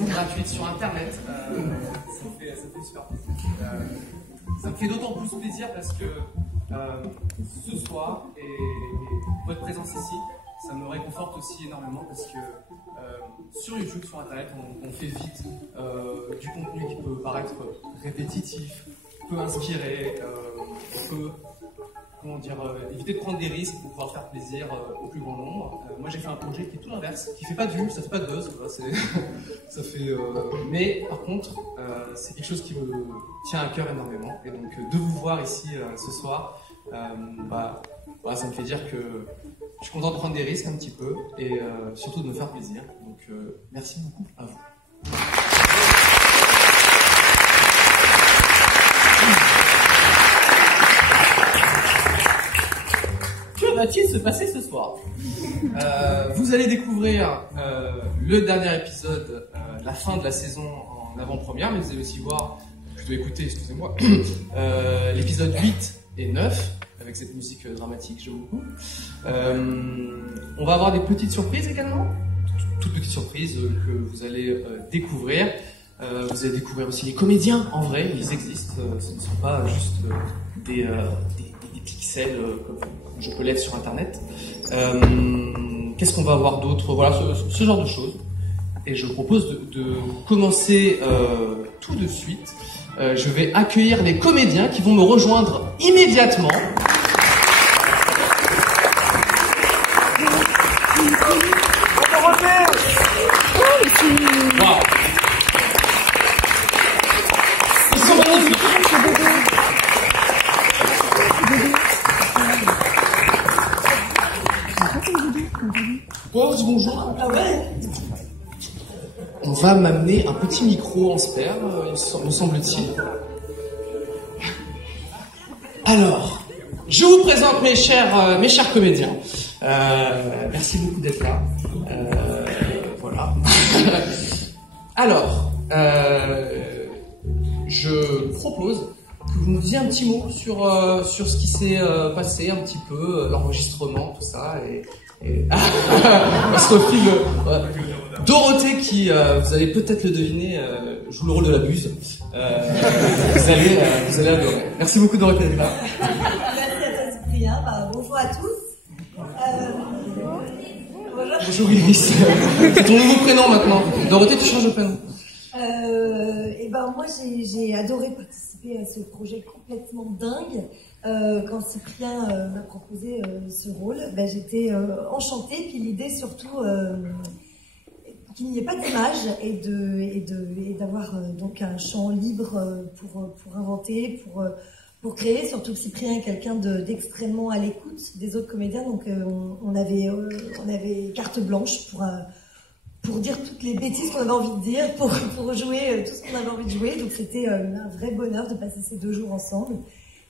gratuite sur internet, ça me fait super plaisir. Ça me fait d'autant plus plaisir parce que ce soir et votre présence ici, ça me réconforte aussi énormément parce que sur YouTube, sur internet, on fait vite du contenu qui peut paraître répétitif, peut inspirer, on peut éviter de prendre des risques pour pouvoir faire plaisir au plus grand nombre. Moi j'ai fait un projet qui est tout l'inverse, qui fait pas de vues, ça fait pas de buzz, ça fait. Mais par contre, c'est quelque chose qui me tient à cœur énormément. Et donc de vous voir ici ce soir, ça me fait dire que je suis content de prendre des risques un petit peu et surtout de me faire plaisir. Donc merci beaucoup à vous. Que va-t-il se passer ce soir? Vous allez découvrir le dernier épisode, la fin de la saison en avant-première, mais vous allez aussi voir, plutôt écouter, excusez-moi, l'épisode 8 et 9, avec cette musique dramatique, j'aime beaucoup. On va avoir des petites surprises également, toutes petites surprises que vous allez découvrir. Vous allez découvrir aussi les comédiens, en vrai, ils existent, ce ne sont pas juste des pixels comme je peux l'être sur internet. Qu'est-ce qu'on va avoir d'autre? Voilà, ce genre de choses. Et je propose de commencer tout de suite. Je vais accueillir les comédiens qui vont me rejoindre immédiatement. Wow. Ils sont magnifiques. Bonjour. Ah ouais. On va m'amener un petit micro en spare, me semble-t-il. Alors, je vous présente mes chers comédiens. Merci beaucoup d'être là. Voilà. Alors, je propose que vous nous disiez un petit mot sur ce qui s'est passé, un petit peu, l'enregistrement, tout ça, et Sophie, Dorothée, qui, vous allez peut-être le deviner, joue le rôle de la buse. Vous allez adorer. Merci beaucoup Dorothée d'être là. Merci à toi Cyprien, bonjour à tous. Bonjour Iris. C'est ton nouveau prénom maintenant. Dorothée, tu changes de prénom. Moi j'ai adoré participer à ce projet complètement dingue. Quand Cyprien m'a proposé ce rôle, j'étais enchantée. Puis l'idée surtout qu'il n'y ait pas d'image et d'avoir donc un champ libre pour inventer, pour créer. Surtout que Cyprien est quelqu'un d'extrêmement à l'écoute des autres comédiens, donc on avait carte blanche pour dire toutes les bêtises qu'on avait envie de dire, pour jouer tout ce qu'on avait envie de jouer. Donc c'était un vrai bonheur de passer ces 2 jours ensemble.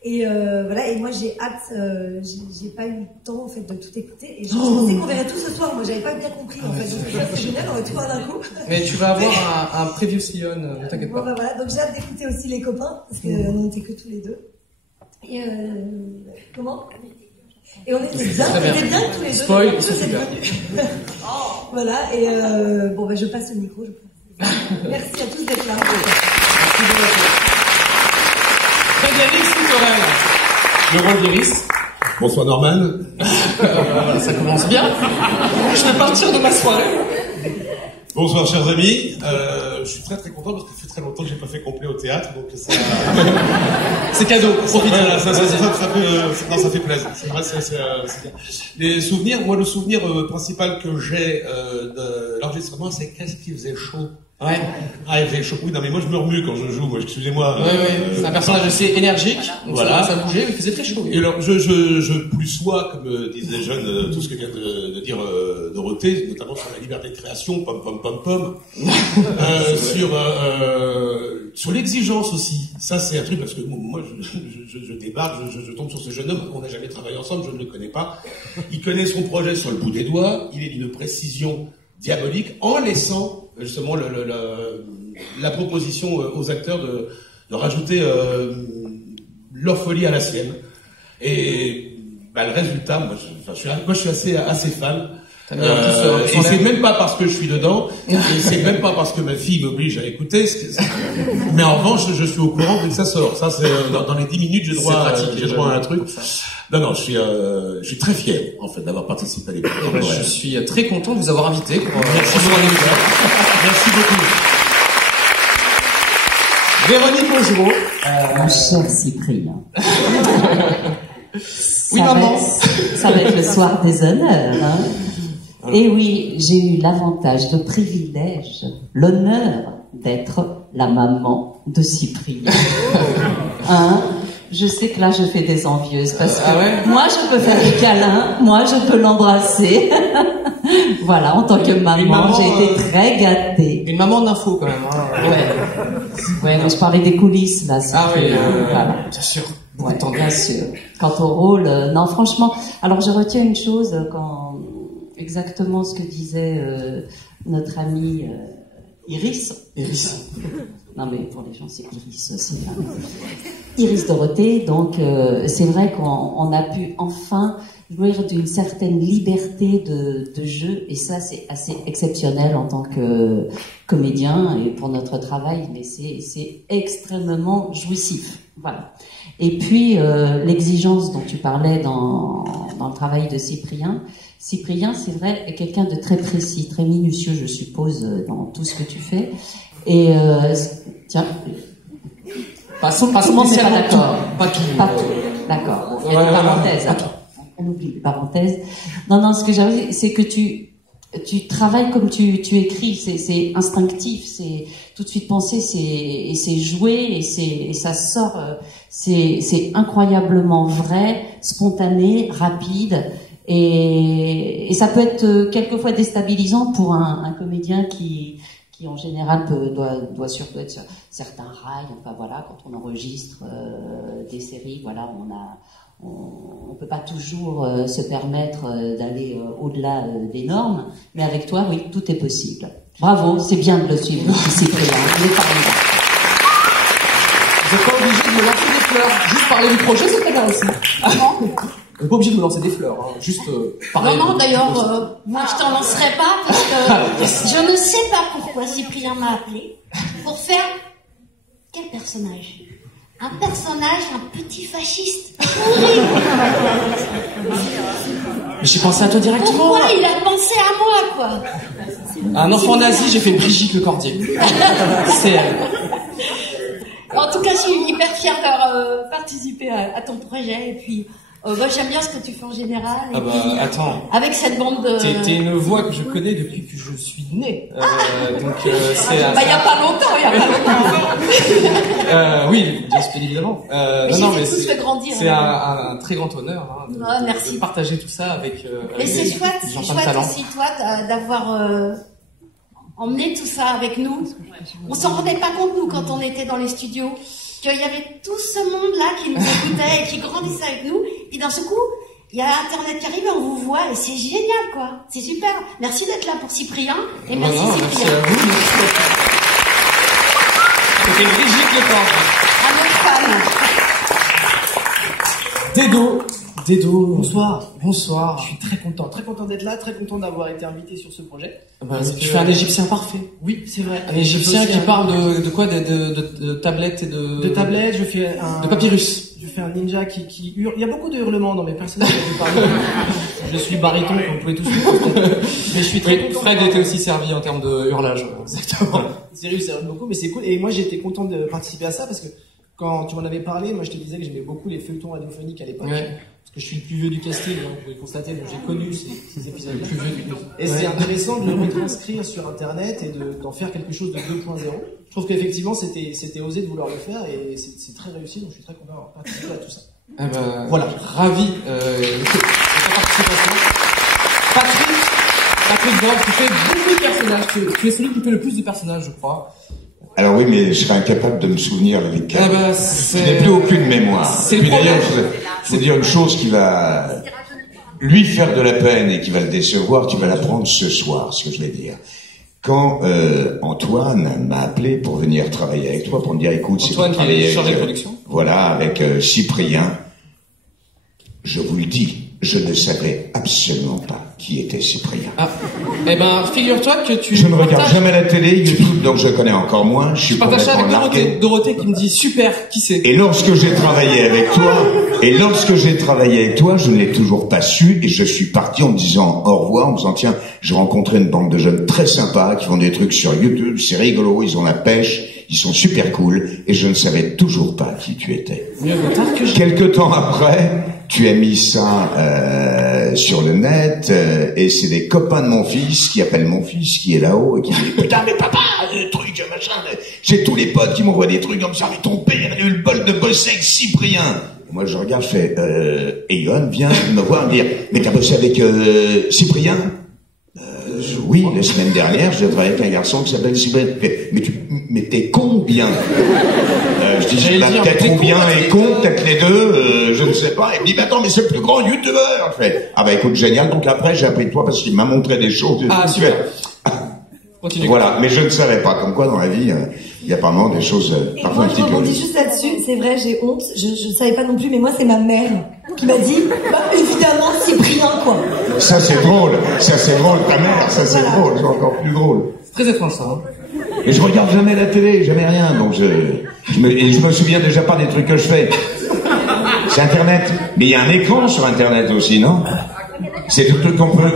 Et voilà, et moi j'ai hâte, j'ai pas eu le temps en fait de tout écouter, et je pensais qu'on verrait tout ce soir. Moi j'avais pas bien compris en fait, donc ça c'est génial, on va tout voir d'un coup. Mais tu vas avoir un preview sillon, ne t'inquiète pas. Bon voilà, donc j'ai hâte d'écouter aussi les copains, parce qu'on n'était que tous les deux. Et comment? Et on était bien tous les deux. Spoil, c'est super. Voilà, et je passe le micro, je pense. Merci à tous d'être là. Frédéric Souterraine, le rôle d'Iris. Bonsoir Norman. Ça commence bien. Je vais partir de ma soirée. Bonsoir chers amis. Je suis très content parce que ça fait très longtemps que j'ai pas fait complet au théâtre, donc ça. C'est cadeau. Profitez. Voilà, ça fait plaisir. C'est vrai, c'est bien. Les souvenirs, moi le souvenir principal que j'ai de l'enregistrement, c'est qu'est-ce qui faisait chaud. Ouais. Ah, il fait chaud. Oui, non, mais moi je me remue quand je joue. Moi, excusez-moi. Oui. C'est un personnage assez énergique. Donc voilà. Ça bougeait, mais il faisait très chaud. Et alors, je plus sois, comme disent les jeunes, tout ce que vient de dire Dorothée, notamment sur la liberté de création, sur l'exigence aussi. Ça, c'est un truc parce que moi, je débarque, je tombe sur ce jeune homme. On n'a jamais travaillé ensemble, je ne le connais pas. Il connaît son projet sur le bout des doigts. Il est d'une précision diabolique, en laissant justement la proposition aux acteurs de rajouter leur folie à la sienne. Et le résultat, moi je suis assez fan. Et c'est même pas parce que je suis dedans, et c'est même pas parce que ma fille m'oblige à écouter, mais en revanche, je suis au courant dès que ça sort. Ça, c'est dans les 10 minutes, j'ai droit à un truc. Non, je suis très fier, en fait, d'avoir participé à l'émission. Je suis très content de vous avoir invité. Merci beaucoup. Merci beaucoup. Véronique Augereau. Mon cher Cyprien. Oui, maman. Ça va être le soir des honneurs, hein. Et oui, j'ai eu l'avantage, le privilège, l'honneur d'être la maman de Cyprien. Hein? Je sais que là, je fais des envieuses parce que moi, je peux faire des câlins, moi, je peux l'embrasser. Voilà, en tant que maman, j'ai été très gâtée. Une maman d'info, quand même. Hein. Ouais, mais je parlais des coulisses, là. Voilà. Bien sûr. Ouais, bien sûr. Quant au rôle, non, franchement. Alors, je retiens une chose quand exactement ce que disait notre amie Iris. Non, mais pour les gens, c'est Iris aussi. Hein. Iris Dorothée. Donc, c'est vrai qu'on a pu enfin jouir d'une certaine liberté de jeu, et ça, c'est assez exceptionnel en tant que comédien et pour notre travail, mais c'est extrêmement jouissif. Voilà. Et puis, l'exigence dont tu parlais dans le travail de Cyprien, c'est vrai, est quelqu'un de très précis, très minutieux, je suppose, dans tout ce que tu fais. Et, tiens. Passons mais pas d'accord. Pas tout. D'accord. Il y a des parenthèses. On oublie les parenthèses. Non, ce que j'avais dit, c'est que tu travailles comme tu écris, c'est instinctif, c'est tout de suite pensé, c'est joué, et ça sort, c'est incroyablement vrai, spontané, rapide, et ça peut être quelquefois déstabilisant pour un comédien qui en général doit surtout être sur certains rails. Enfin voilà, quand on enregistre des séries, voilà, on peut pas toujours se permettre d'aller au-delà des normes, mais avec toi, oui, tout est possible. Bravo, c'est bien de le suivre, Cyprien. Il est formidable. Vous n'êtes pas obligé de me lancer des fleurs. Juste parler du projet, c'est très bien aussi. Vous n'êtes pas obligé de me lancer des fleurs, hein. Juste parler. Non, d'ailleurs, moi je t'en lancerai pas parce que je ne sais pas pourquoi Cyprien m'a appelé pour faire quel personnage? Un personnage, un petit fasciste. Mais j'ai pensé à toi directement. Pourquoi il a pensé à moi, quoi? Un enfant nazi, j'ai fait Brigitte Lecordier. C'est elle. En tout cas, je suis hyper fière d'avoir participé à ton projet. Et puis, moi, j'aime bien ce que tu fais en général. Et puis, attends. Avec cette bande de... T'es une voix que je connais depuis que je suis né. Donc, c'est... il y a pas longtemps. Oui, bien évidemment. Mais tous fait grandir. C'est un très grand honneur, hein, merci. de partager tout ça avec mais c'est chouette aussi, toi, d'avoir emmené tout ça avec nous. On s'en rendait pas compte, nous, quand on était dans les studios, qu'il y avait tout ce monde-là qui nous écoutait et qui grandissait avec nous. Puis d'un seul coup, il y a Internet qui arrive et on vous voit, et c'est génial, quoi. C'est super. Merci d'être là pour Cyprien. Et merci, Cyprien. Merci à vous. C'était Brigitte Lecordier. À notre fan. Dedo, bonsoir. Bonsoir. Je suis très content d'être là, très content d'avoir été invité sur ce projet. Tu fais un Égyptien parfait. Oui, c'est vrai. Un Égyptien qui parle de quoi, de tablettes et de tablettes. Je fais de papyrus. Je fais un ninja qui hurle. Il y a beaucoup de hurlements dans mes personnages. Je suis baryton, comme vous pouvez tous le constater. Mais je suis très content. Fred était aussi servi en termes de hurlage. Exactement. Sérieux, ça hurle beaucoup, mais c'est cool. Et moi, j'étais content de participer à ça parce que quand tu m'en avais parlé, moi, je te disais que j'aimais beaucoup les feuilletons radiophoniques à l'époque. Ouais. Parce que je suis le plus vieux du casting, hein, vous pouvez constater, donc j'ai connu ces épisodes. Le plus vieux. Et c'est intéressant de le retranscrire sur Internet et d'en faire quelque chose de 2.0. Je trouve qu'effectivement, c'était osé de vouloir le faire et c'est très réussi, donc je suis très content d'avoir participé à tout ça. Voilà, ravi de ta participation. Patrick Borg, tu fais beaucoup de personnages. Tu es celui qui fait le plus de personnages, je crois. Alors oui, mais je serais incapable de me souvenir avec je n'ai plus aucune mémoire. Puis d'ailleurs, je vais dire une chose qui va lui faire de la peine et qui va le décevoir, tu vas l'apprendre ce soir, ce que je vais dire. Quand Antoine m'a appelé pour venir travailler avec toi, pour me dire, écoute, c'est pour travailler chargé de production. Voilà, avec Cyprien, je vous le dis, je ne savais absolument pas qui était Cyprien. Ah, eh ben, figure-toi que tu... Je ne regarde jamais la télé, YouTube, donc je connais encore moins. Je suis partage ça avec complètement Dorothée qui me dit super, qui c'est? Et lorsque j'ai travaillé avec toi, je ne l'ai toujours pas su et je suis parti en me disant au revoir, en me disant tiens, j'ai rencontré une bande de jeunes très sympas qui font des trucs sur YouTube, c'est rigolo, ils ont la pêche, ils sont super cool et je ne savais toujours pas qui tu étais. Quelque temps après, tu as mis ça sur le net et c'est des copains de mon fils qui appellent mon fils qui est là-haut et qui dit putain mais papa, truc machin, j'ai tous les potes qui m'envoient des trucs comme ça, mais ton père il a eu le bol de bosser avec Cyprien. Et moi je regarde, je fais et Johan vient me voir me dire mais t'as bossé avec Cyprien? Oui, la semaine dernière, j'ai travaillé avec un garçon qui s'appelle Cyprien. Mais t'es con bien. Je dis, bah, peut-être ou bien et con, peut-être les deux, je ne sais pas. Il me dit, bah attends, mais c'est le plus grand youtubeur. Je fais, ah bah écoute, génial. Donc après, j'ai appris de toi parce qu'il m'a montré des choses. Ah, super. Voilà, mais je ne savais pas. Comme quoi, dans la vie, il y a vraiment des choses parfois un petit peu... Je rebondis juste là-dessus. C'est vrai, j'ai honte. Je ne savais pas non plus, mais moi, c'est ma mère qui m'a dit, bah évidemment, Cyprien, quoi. Ça, c'est drôle. Ça, c'est drôle. Ta mère, ça, c'est drôle. C'est encore plus drôle. C'est très étrange, ça. Hein. Et je regarde jamais la télé, jamais rien. Donc je me souviens déjà pas des trucs que je fais. C'est Internet. Mais il y a un écran sur Internet aussi, non? C'est tout truc qu'on peut...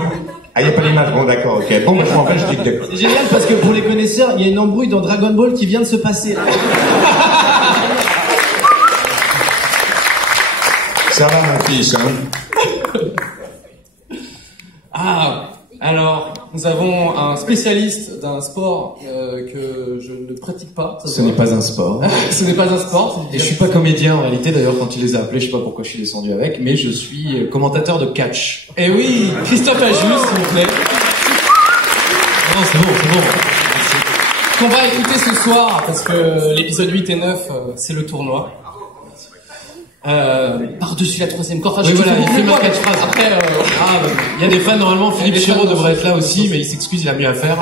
Ah, il n'y a pas l'image. Bon, d'accord, ok. Bon, bah, en fait, je dis que... C'est génial parce que pour les connaisseurs, il y a une embrouille dans Dragon Ball qui vient de se passer. Ça va, mon fils, hein? Ah, alors, nous avons un spécialiste d'un sport que je ne pratique pas. Ce n'est pas un sport. Ce n'est pas un sport. Et je suis pas comédien en réalité, d'ailleurs quand il les a appelés, je sais pas pourquoi je suis descendu avec, mais je suis commentateur de catch. Eh oui, Christophe Ajus, s'il vous plaît. Non, c'est bon, c'est bon. Qu'on va écouter ce soir, parce que l'épisode 8 et 9, c'est le tournoi. Par-dessus la troisième corde. Oui, voilà, il fait ma catchphrase. Après, il y a des fans, normalement, Philippe Chiraud devrait être là aussi, mais il s'excuse, il a mieux à faire.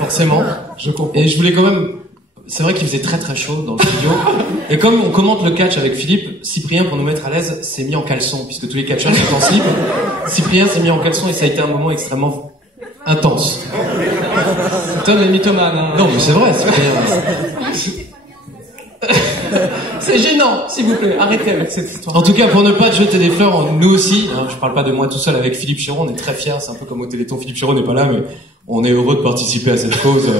Forcément. Je comprends. Et je voulais quand même, c'est vrai qu'il faisait très très chaud dans le studio. Et comme on commente le catch avec Philippe, Cyprien, pour nous mettre à l'aise, s'est mis en caleçon, puisque tous les catcheurs sont en slip. Cyprien s'est mis en caleçon et ça a été un moment extrêmement intense. Tom est mythomane, hein. Non, mais c'est vrai, Cyprien. C'est gênant, s'il vous plaît, arrêtez avec cette histoire. En tout cas, pour ne pas te jeter des fleurs, nous aussi, hein, je parle pas de moi tout seul avec Philippe Chiraud, on est très fiers, c'est un peu comme au Téléthon, Philippe Chiraud n'est pas là, mais on est heureux de participer à cette cause,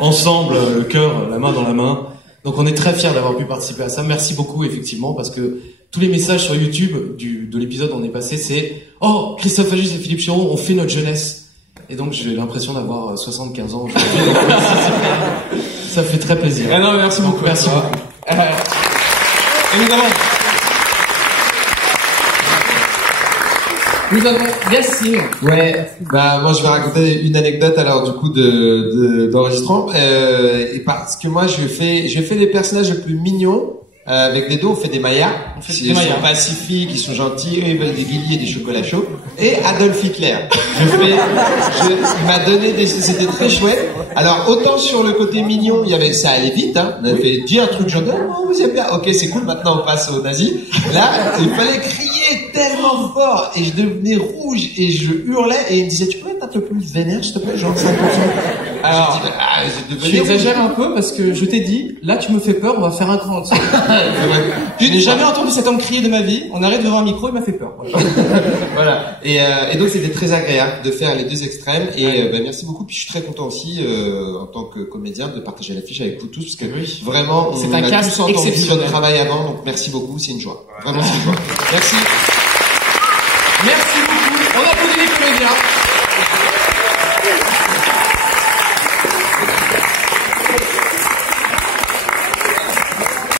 ensemble, le cœur, la main dans la main. Donc on est très fiers d'avoir pu participer à ça. Merci beaucoup, effectivement, parce que tous les messages sur YouTube de l'épisode où on est passé, c'est « Oh, Christophe Ajus et Philippe Chiraud ont fait notre jeunesse ». Et donc j'ai l'impression d'avoir 75 ans aujourd'hui. Ça fait très plaisir. Ah non, merci beaucoup. Merci beaucoup. Et nous avons Yacine. Ouais, bah moi je vais raconter une anecdote alors du coup d'enregistrement et parce que moi je fais les personnages les plus mignons. Avec les deux, on fait des Mayas. Ils sont pacifiques, ils sont gentils, eux, ils veulent des guillis et des chocolats chauds. Et Adolf Hitler. Il m'a donné c'était très chouette. Alors, autant sur le côté mignon, ça allait vite, hein. On avait dit un truc genre, oh, vous aimez bien. Ok, c'est cool, maintenant on passe aux nazis. Là, il fallait crier tellement fort et je devenais rouge et je hurlais et il me disait, tu peux être un peu plus vénère, s'il te plaît, genre 5%. Alors, tu exagères un peu parce que je t'ai dit, là tu me fais peur, on va faire un cran en dessous. Je n'ai jamais entendu cet homme crier de ma vie. On arrive devant un micro, il m'a fait peur. Voilà. Et donc c'était très agréable de faire les deux extrêmes. Et merci beaucoup. Puis je suis très content aussi en tant que comédien de partager l'affiche avec vous tous parce que vraiment c'est un cast exceptionnel. Notre travail avant. Donc merci beaucoup. C'est une joie. Vraiment c'est une joie. Merci. Merci beaucoup. On applaudit les comédiens.